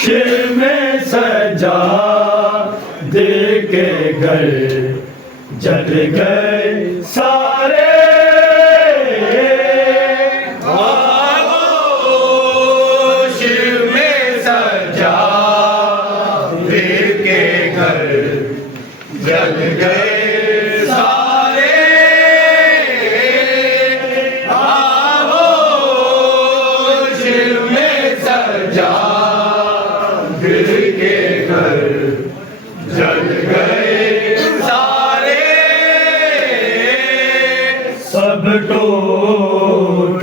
में सजा दे के घर जल गए सारे। आगोश में सजा दे के घर जल गए सारे। आगोश में सजा दे के घर जल गए सारे। सब टूट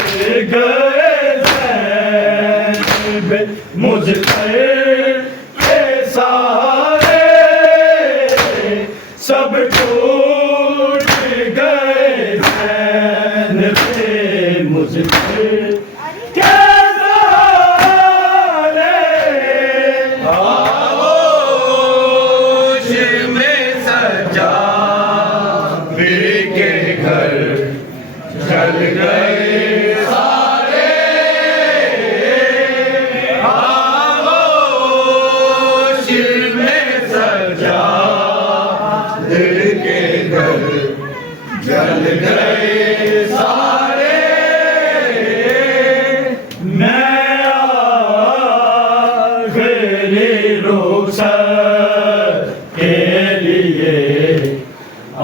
गए ज़ैब मुझ पर के सारे। सब टूट गए ज़ैब मुझ पर के सारे। आगोश में सजा दे के घर जल गए सारे। आगोश में सजा दे के घर जल गए सारे। मैं आखिरी रुखसत के लिए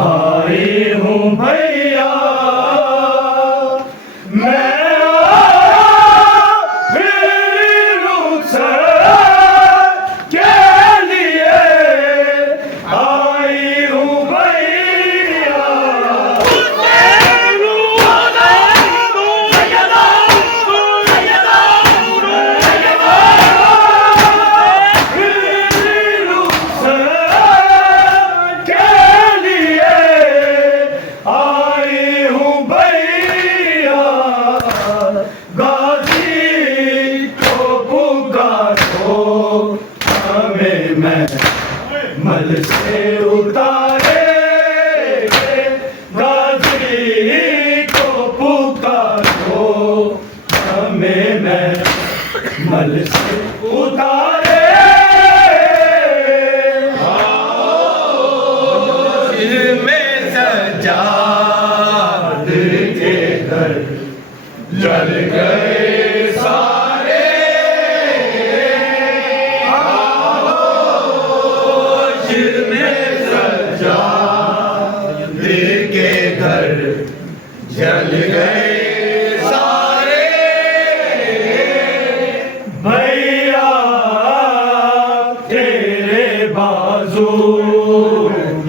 आई हूँ भैया। मैं आखिरी रुखसत के लिए आई हूँ भैया। मल से उतारे गाजी को पुकारो हमें। मैं मल से उतारे। आगोश में सजा दे के घर जल गए सारे। आगोश में सजा दे के घर जल गए सारे। भैया तेरे बाजू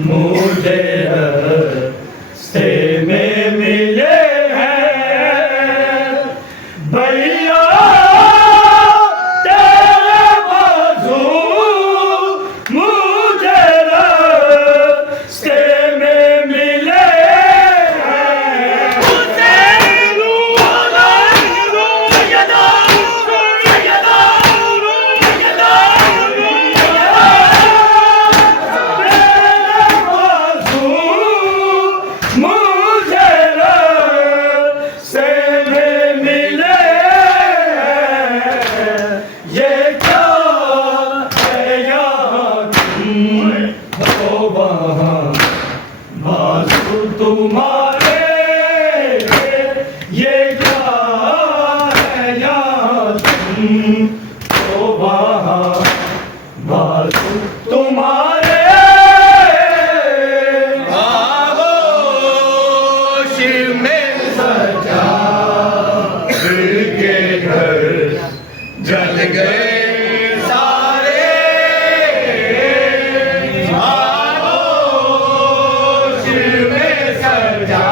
मुझे रास्ते में मिले हैं। भैया तेरे बाजू मुझे रास्ते में मिले हैं। मुझे रास्ते में मिले हैं। ये क्या है यहाँ तुम हो वहाँ बाजू तुम्हारे। ये क्या है यहाँ तुम हो वहाँ बाजू तुम्हारे। आगोश में सजा दे के घर जल गए सारे। आगोश में सजा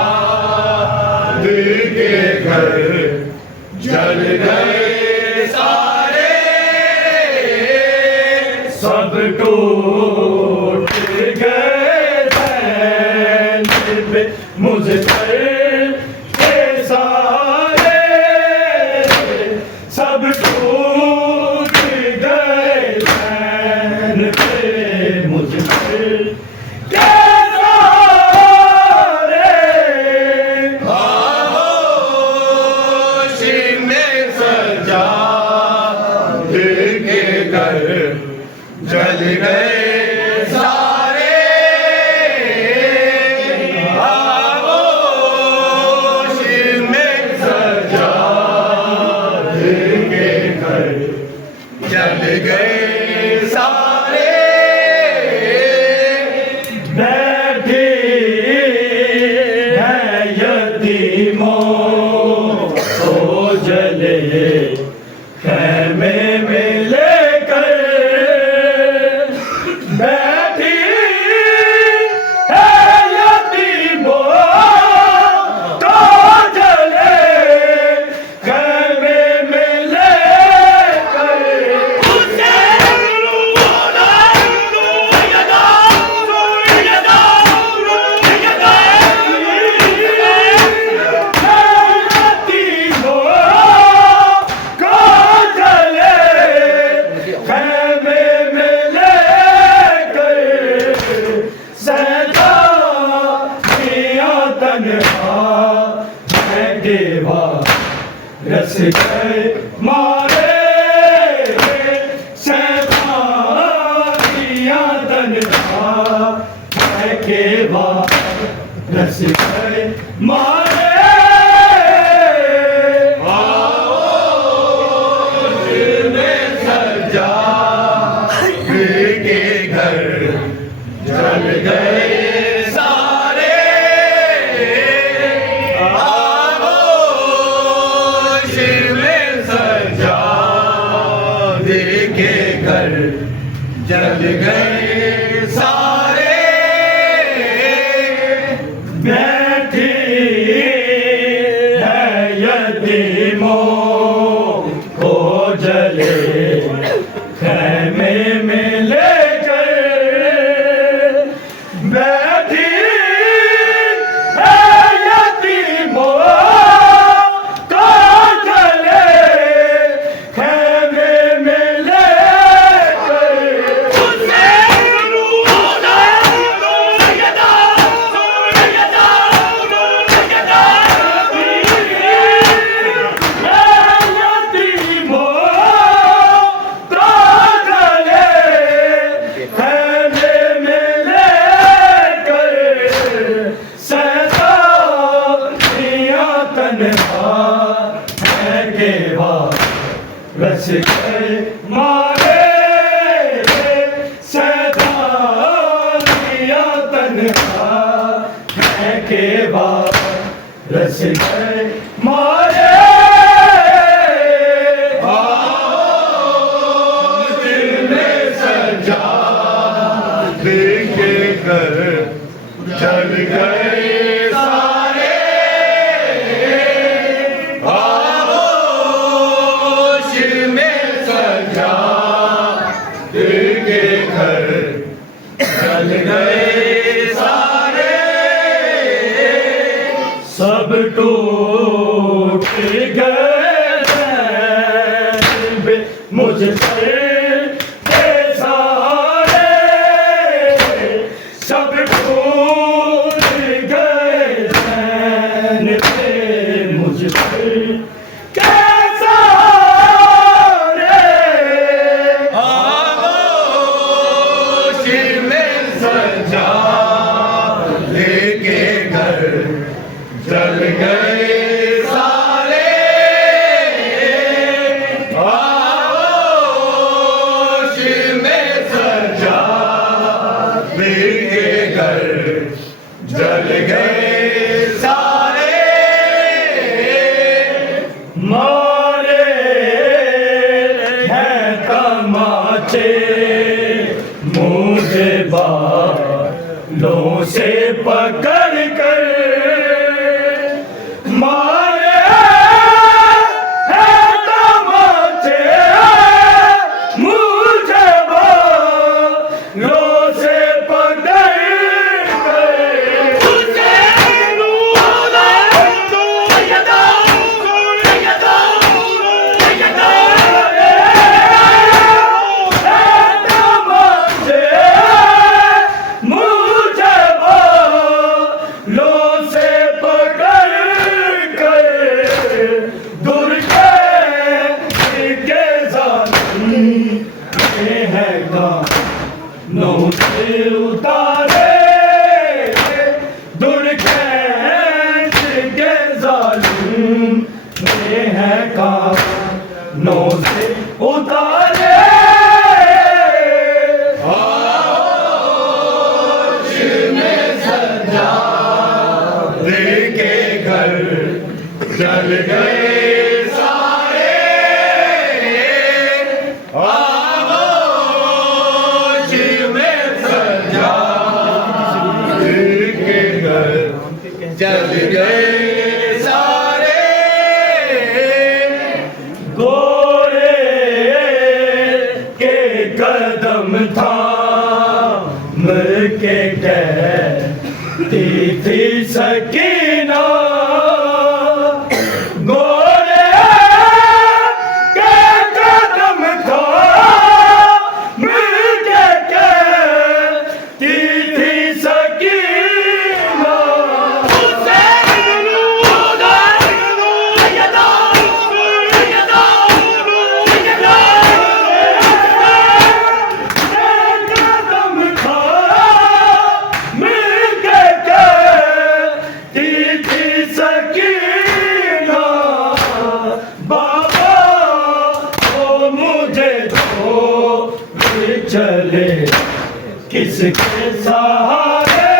दे के घर जल गए सारे। सब टूट गए ज़ैब मुझ पर के सारे। सब टूट गए ज़ैब मुझ पर के सारे। आगोश में सजा दे के घर घर जल गए सारे आगोश में सजाद के घर जल गए सारे बैठी है यतीमों को जले खैमे में लेकर बैठी है यतीमों को जले खैमे में लेकर रस गए मारे सैतानिया तन्हा है के बाद रस गए मारे आगोश में सजाद के घर जल गए सारे आगोश में सजाद के घर जल गए सारे बैठी है यतीमों को जले खैमे में लेकर बैठी है यतीमों को जले खैमे में लेकर रस गए मारे सैतानिया तन्हा है के बाद रस गए मारे आगोश में सजाद के घर जल गए सारे आगोश में सजाद के घर जल गए सारे सब टूट गए मुझसे ये सारे सब टूट गए चैन पे मुझसे कैसा रे आगोश में सजाद के घर जल गए सारे आगोश में सजाद के घर जल गए सारे मारे हैं तमाचे मुझे बालों से पकड़ कर मारे हैं तमाचे मुझे बालों से पकड़ कर हैं कानों से उतारे दुर्गेश के जालिम ये हैं कानों से उतारे दिल के घर जल गए सारे आगोश में सजा दिल के घर जल गए सारे गोरे के कदम थाम के कहती थी सकीना गोरे के कदम थाम के कहती थी सकीना कदम थाम के कहती थी सकीना बाबा ओ मुझे छोड़ चले किसके सहारे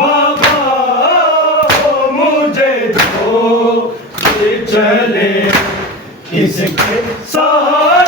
बाबा ओ मुझे छोड़ चले किसके सहारे